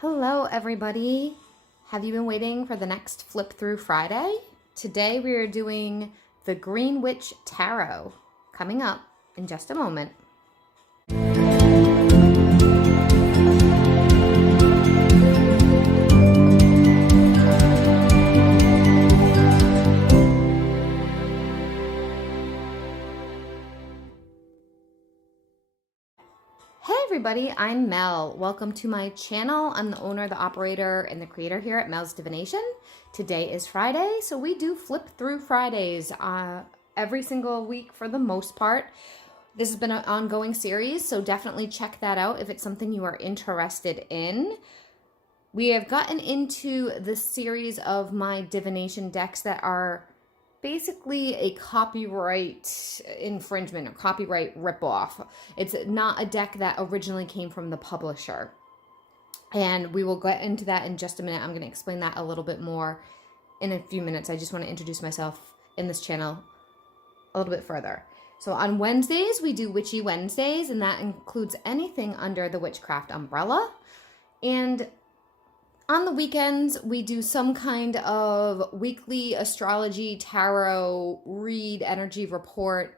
Hello, everybody. Have you been waiting for the next Flip Through Friday? Today we are doing the Green Witch Tarot, coming up in just a moment. Hey everybody, I'm Mel. Welcome to my channel. I'm the owner, the operator, and the creator here at Melsdivination. Today is Friday, so we do Flip Through Fridays every single week for the most part. This has been an ongoing series, so definitely check that out if it's something you are interested in. We have gotten into the series of my divination decks that are basically a copyright infringement or copyright ripoff. It's not a deck that originally came from the publisher. And we will get into that in just a minute. I'm going to explain that a little bit more in a few minutes. I just want to introduce myself in this channel a little bit further. So on Wednesdays, we do Witchy Wednesdays, and that includes anything under the witchcraft umbrella. And on the weekends, we do some kind of weekly astrology, tarot, read, energy report,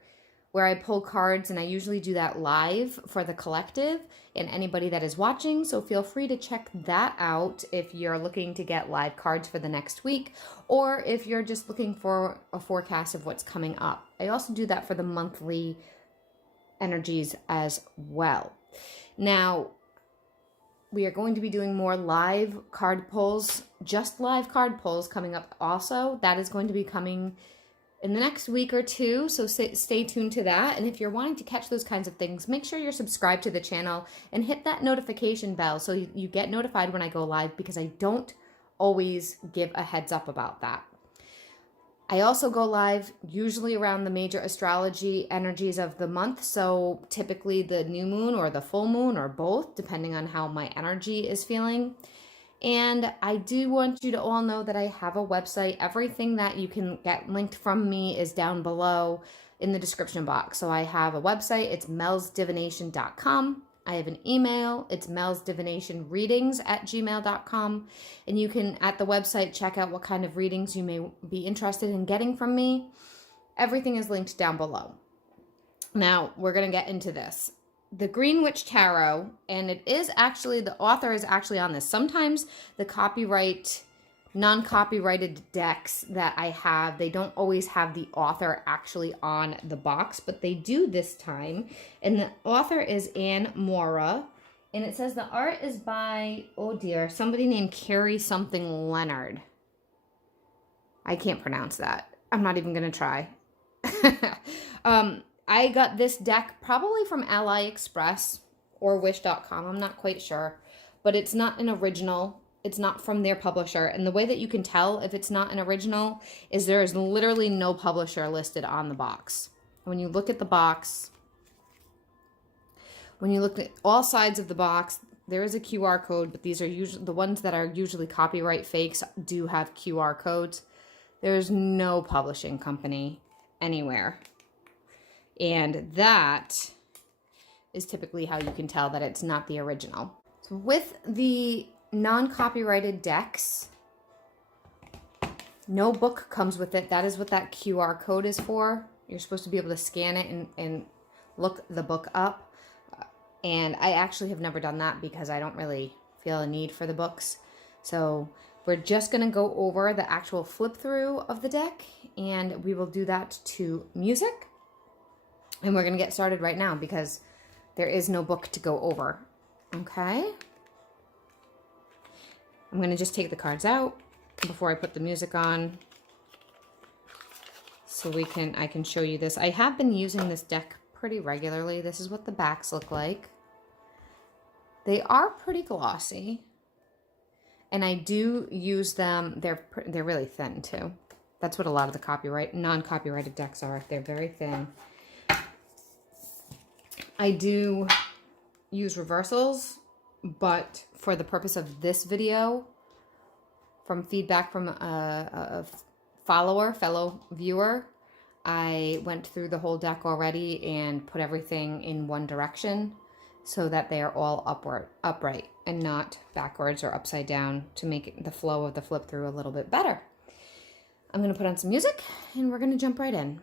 where I pull cards, and I usually do that live for the collective and anybody that is watching. So feel free to check that out if you're looking to get live cards for the next week, or if you're just looking for a forecast of what's coming up. I also do that for the monthly energies as well. Now, we are going to be doing more live card pulls, just live card pulls coming up also. That is going to be coming in the next week or two, so stay tuned to that. And if you're wanting to catch those kinds of things, make sure you're subscribed to the channel and hit that notification bell so you get notified when I go live, because I don't always give a heads up about that. I also go live usually around the major astrology energies of the month, so typically the new moon or the full moon or both, depending on how my energy is feeling. And I do want you to all know that I have a website. Everything that you can get linked from me is down below in the description box. So I have a website, it's melsdivination.com. I have an email, it's melsdivinationreadings@gmail.com. And you can, at the website, check out what kind of readings you may be interested in getting from me. Everything is linked down below. Now, we're going to get into this. The Green Witch Tarot, and it is actually, the author is actually on this. Sometimes the non-copyrighted decks that I have, they don't always have the author actually on the box, but they do this time. And the author is Anne Mora, and it says the art is by, oh dear, somebody named Carrie something Leonard. I can't pronounce that. I'm not even going to try. I got this deck probably from AliExpress or Wish.com. I'm not quite sure, but it's not an original. It's not from their publisher. And the way that you can tell if it's not an original is there is literally no publisher listed on the box. When you look at the box, when you look at all sides of the box, there is a QR code, but these are usually the ones that are usually copyright fakes do have QR codes. There's no publishing company anywhere. And that is typically how you can tell that it's not the original. So with the non-copyrighted decks, no book comes with it. That is what that QR code is for. You're supposed to be able to scan it and look the book up. And I actually have never done that because I don't really feel a need for the books. So we're just going to go over the actual flip through of the deck, and we will do that to music. And we're going to get started right now because there is no book to go over. Okay? I'm going to just take the cards out before I put the music on so I can show you this. I have been using this deck pretty regularly. This is what the backs look like. They are pretty glossy. And I do use them. They're really thin too. That's what a lot of the non-copyrighted decks are. They're very thin. I do use reversals, but for the purpose of this video, from feedback from a fellow viewer, I went through the whole deck already and put everything in one direction so that they are all upright and not backwards or upside down, to make the flow of the flip through a little bit better. I'm going to put on some music and we're going to jump right in.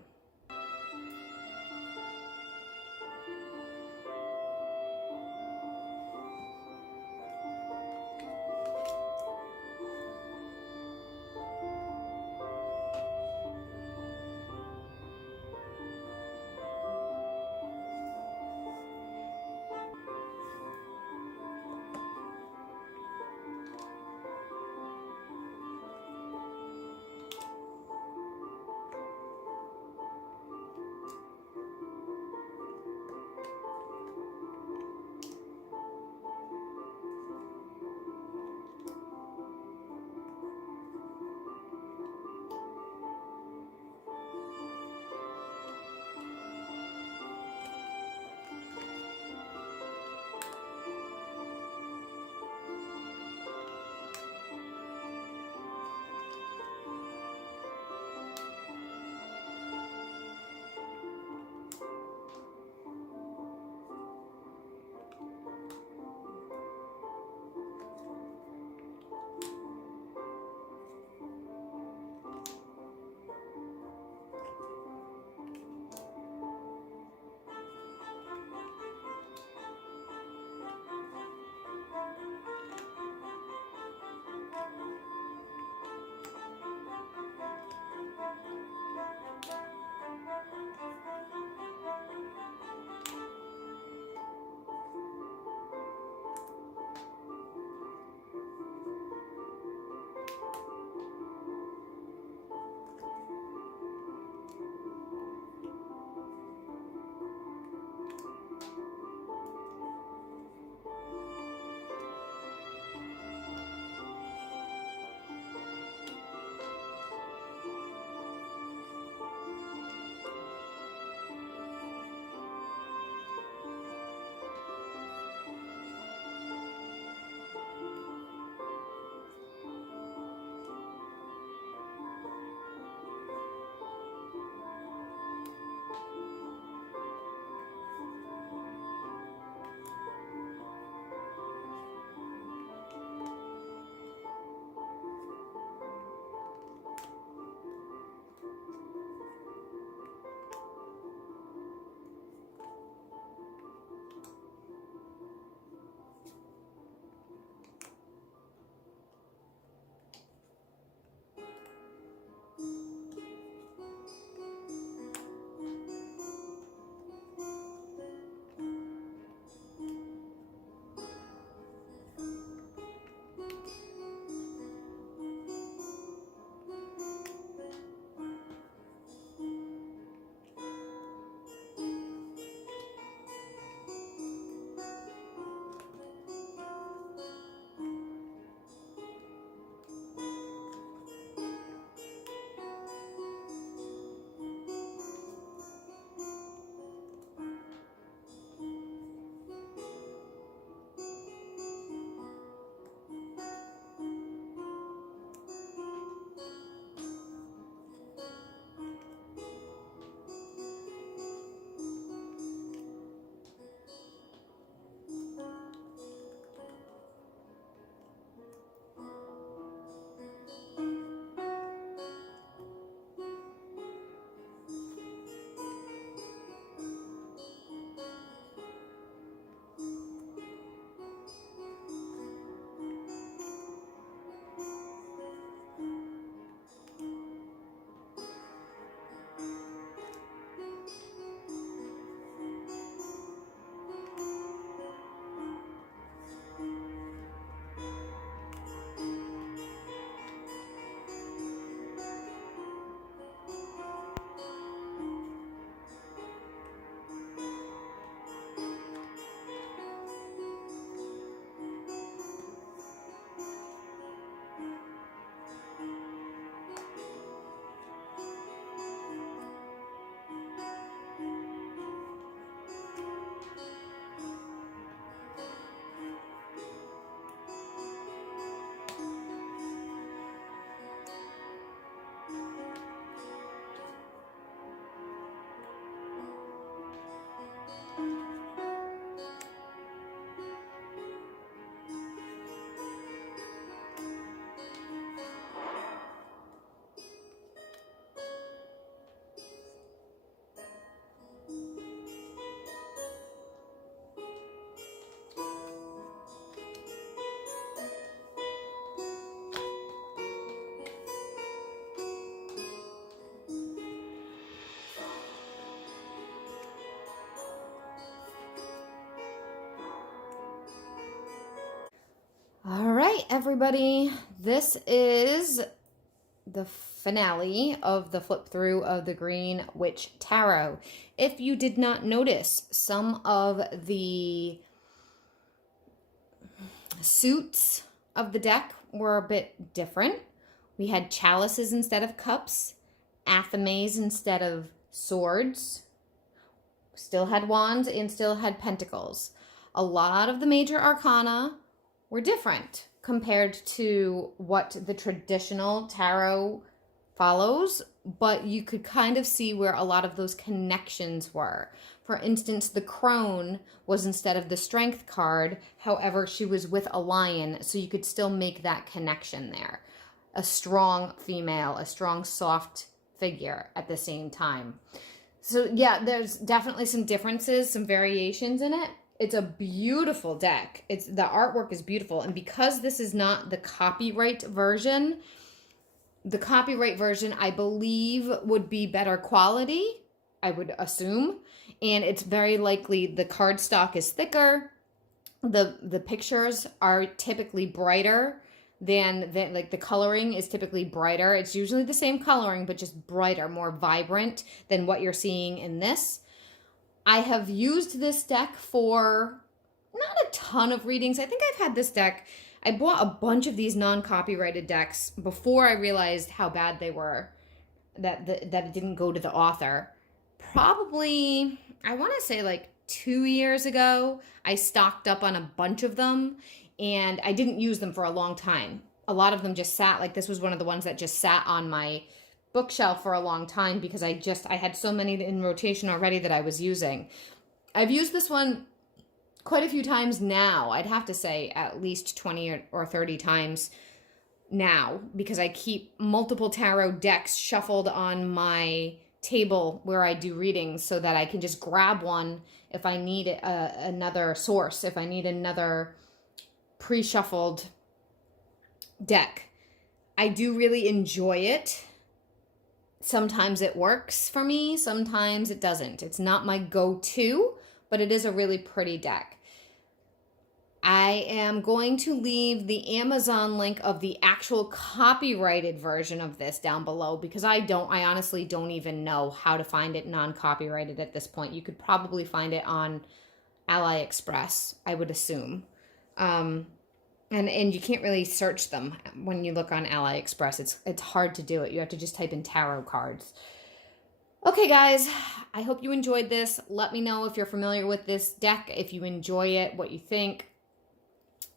All right, everybody. This is the finale of the flip through of the Green Witch Tarot. If you did not notice, some of the suits of the deck were a bit different. We had chalices instead of cups, athames instead of swords, still had wands, and still had pentacles. A lot of the major arcana were different compared to what the traditional tarot follows, but you could kind of see where a lot of those connections were. For instance, the crone was instead of the strength card, however, she was with a lion, so you could still make that connection there. A strong female, a strong soft figure at the same time. So yeah, there's definitely some differences, some variations in it. It's a beautiful deck. The artwork is beautiful. And because this is not the copyright version, I believe would be better quality, I would assume. And it's very likely the cardstock is thicker. The pictures are typically brighter than like the coloring is typically brighter. It's usually the same coloring, but just brighter, more vibrant than what you're seeing in this. I have used this deck for not a ton of readings. I think I've had this deck. I bought a bunch of these non-copyrighted decks before I realized how bad they were, that it didn't go to the author. Probably, I want to say like 2 years ago, I stocked up on a bunch of them, and I didn't use them for a long time. A lot of them just sat, like this was one of the ones that just sat on my bookshelf for a long time because I had so many in rotation already that I was using. I've used this one quite a few times now. I'd have to say at least 20 or 30 times now, because I keep multiple tarot decks shuffled on my table where I do readings so that I can just grab one if I need another source, if I need another pre-shuffled deck. I do really enjoy it. Sometimes it works for me, sometimes it doesn't. It's not my go-to, but it is a really pretty deck. I am going to leave the Amazon link of the actual copyrighted version of this down below, because I honestly don't even know how to find it non-copyrighted at this point. You could probably find it on AliExpress, I would assume. And you can't really search them when you look on AliExpress. It's hard to do it. You have to just type in tarot cards. Okay, guys, I hope you enjoyed this. Let me know if you're familiar with this deck, if you enjoy it, what you think.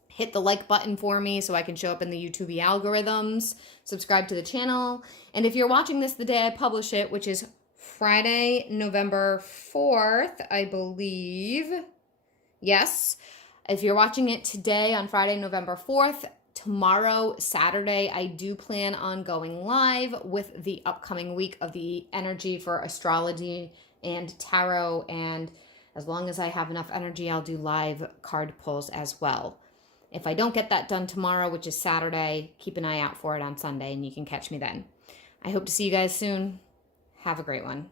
Hit the like button for me so I can show up in the YouTube algorithms. Subscribe to the channel. And if you're watching this the day I publish it, which is Friday, November 4th, I believe. Yes. If you're watching it today on Friday, November 4th, tomorrow, Saturday, I do plan on going live with the upcoming week of the energy for astrology and tarot. And as long as I have enough energy, I'll do live card pulls as well. If I don't get that done tomorrow, which is Saturday, keep an eye out for it on Sunday and you can catch me then. I hope to see you guys soon. Have a great one.